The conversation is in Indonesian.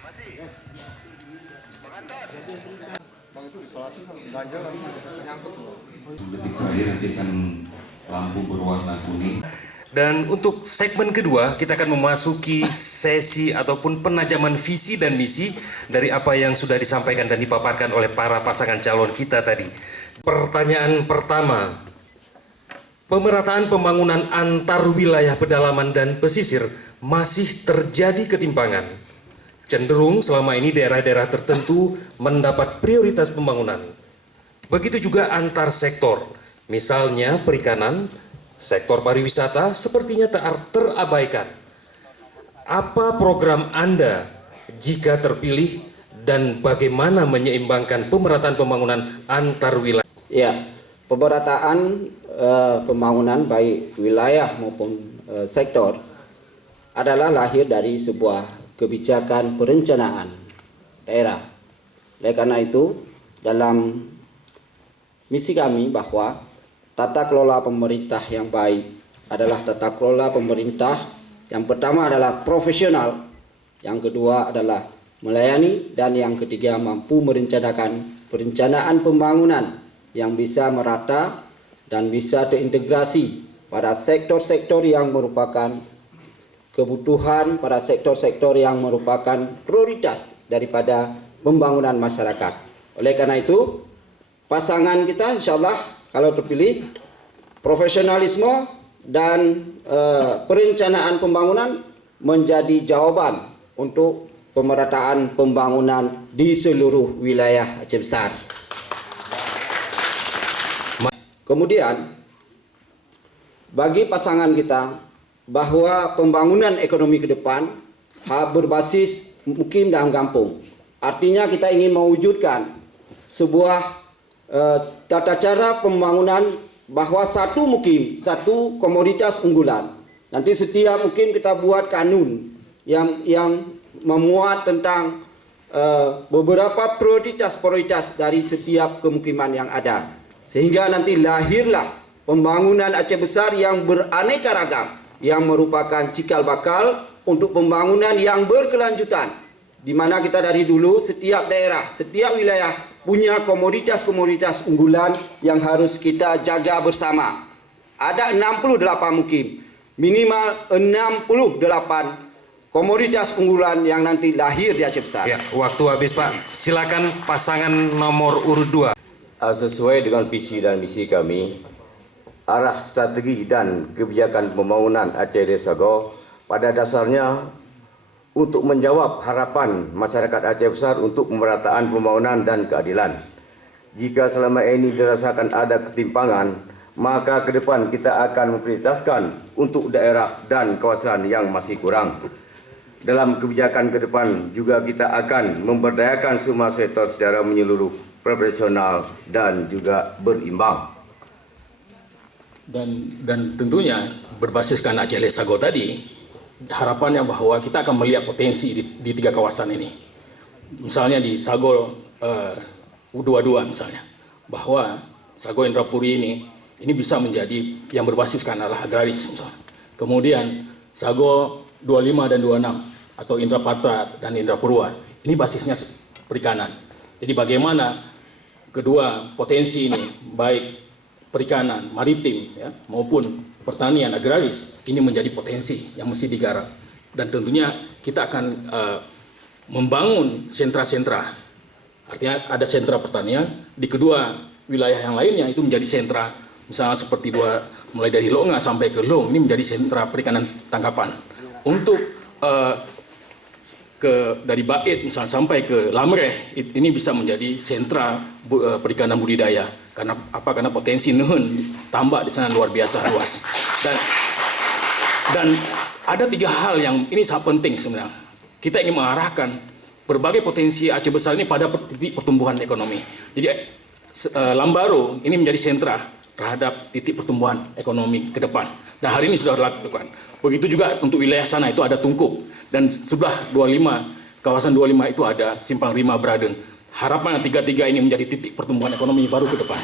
Masih. Pengantar. Bang itu isolasi kan ganjel nanti nyangkut tuh. Detik terakhir nanti akan lampu berwarna kuning. Dan untuk segmen kedua, kita akan memasuki sesi ataupun penajaman visi dan misi dari apa yang sudah disampaikan dan dipaparkan oleh para pasangan calon kita tadi. Pertanyaan pertama, pemerataan pembangunan antar wilayah pedalaman dan pesisir masih terjadi ketimpangan. Cenderung selama ini daerah-daerah tertentu mendapat prioritas pembangunan. Begitu juga antar sektor, misalnya perikanan, sektor pariwisata sepertinya terabaikan. Apa program Anda jika terpilih dan bagaimana menyeimbangkan pemerataan pembangunan antar wilayah? Ya, pemerataan pembangunan baik wilayah maupun sektor adalah lahir dari sebuah kebijakan perencanaan daerah. Oleh karena itu, dalam misi kami bahwa tata kelola pemerintah yang baik adalah tata kelola pemerintah yang pertama adalah profesional, yang kedua adalah melayani, dan yang ketiga mampu merencanakan perencanaan pembangunan yang bisa merata dan bisa terintegrasi pada sektor-sektor yang merupakan kebutuhan, pada sektor-sektor yang merupakan prioritas daripada pembangunan masyarakat. Oleh karena itu, pasangan kita insyaallah kalau terpilih, profesionalisme dan perencanaan pembangunan menjadi jawaban untuk pemerataan pembangunan di seluruh wilayah Aceh Besar. Kemudian, bagi pasangan kita, bahwa pembangunan ekonomi ke depan berbasis mukim dan kampung. Artinya kita ingin mewujudkan sebuah tata cara pembangunan bahwa satu mukim, satu komoditas unggulan. Nanti setiap mukim kita buat kanun yang memuat tentang beberapa prioritas dari setiap kemukiman yang ada. Sehingga nanti lahirlah pembangunan Aceh Besar yang beraneka ragam, yang merupakan cikal bakal untuk pembangunan yang berkelanjutan, di mana kita dari dulu setiap daerah, setiap wilayah punya komoditas-komoditas unggulan yang harus kita jaga bersama. Ada 68 mukim, minimal 68 komoditas unggulan yang nanti lahir di Aceh Besar. Ya, waktu habis Pak. Silakan pasangan nomor urut 2. Sesuai dengan visi dan misi kami, arah strategi dan kebijakan pembangunan Aceh Desa Sago pada dasarnya untuk menjawab harapan masyarakat Aceh Besar untuk pemerataan pembangunan dan keadilan. Jika selama ini dirasakan ada ketimpangan, maka ke depan kita akan memprioritaskan untuk daerah dan kawasan yang masih kurang. Dalam kebijakan ke depan juga kita akan memberdayakan semua sektor secara menyeluruh, profesional dan juga berimbang. Dan tentunya berbasiskan Aceh Desa Sago tadi, harapannya bahwa kita akan melihat potensi di 3 kawasan ini. Misalnya di Sago U22 misalnya, bahwa Sago Indrapuri ini bisa menjadi yang berbasiskan adalah agraris misalnya. Kemudian Sago 25 dan 26 atau Indrapatra dan Indrapurwa, ini basisnya perikanan. Jadi bagaimana kedua potensi ini, baik perikanan, maritim, ya, maupun pertanian agraris, ini menjadi potensi yang mesti digarap. Dan tentunya kita akan membangun sentra-sentra. Artinya ada sentra pertanian, di kedua wilayah yang lainnya itu menjadi sentra, misalnya seperti mulai dari Longa sampai ke Long, ini menjadi sentra perikanan tangkapan. Untuk dari Bait misalnya sampai ke Lamreh, ini bisa menjadi sentra perikanan budidaya. Karena apa? Karena potensi nehun tambak di sana luar biasa luas. Dan ada 3 hal yang ini sangat penting sebenarnya. Kita ingin mengarahkan berbagai potensi Aceh Besar ini pada titik pertumbuhan ekonomi. Jadi Lambaro ini menjadi sentra terhadap titik pertumbuhan ekonomi ke depan. Dan hari ini sudah dilakukan. Begitu juga untuk wilayah sana itu ada Tungkup, dan sebelah 25, kawasan 25 itu ada Simpang Rima Braden. Harapan 3 ini menjadi titik pertumbuhan ekonomi baru ke depan.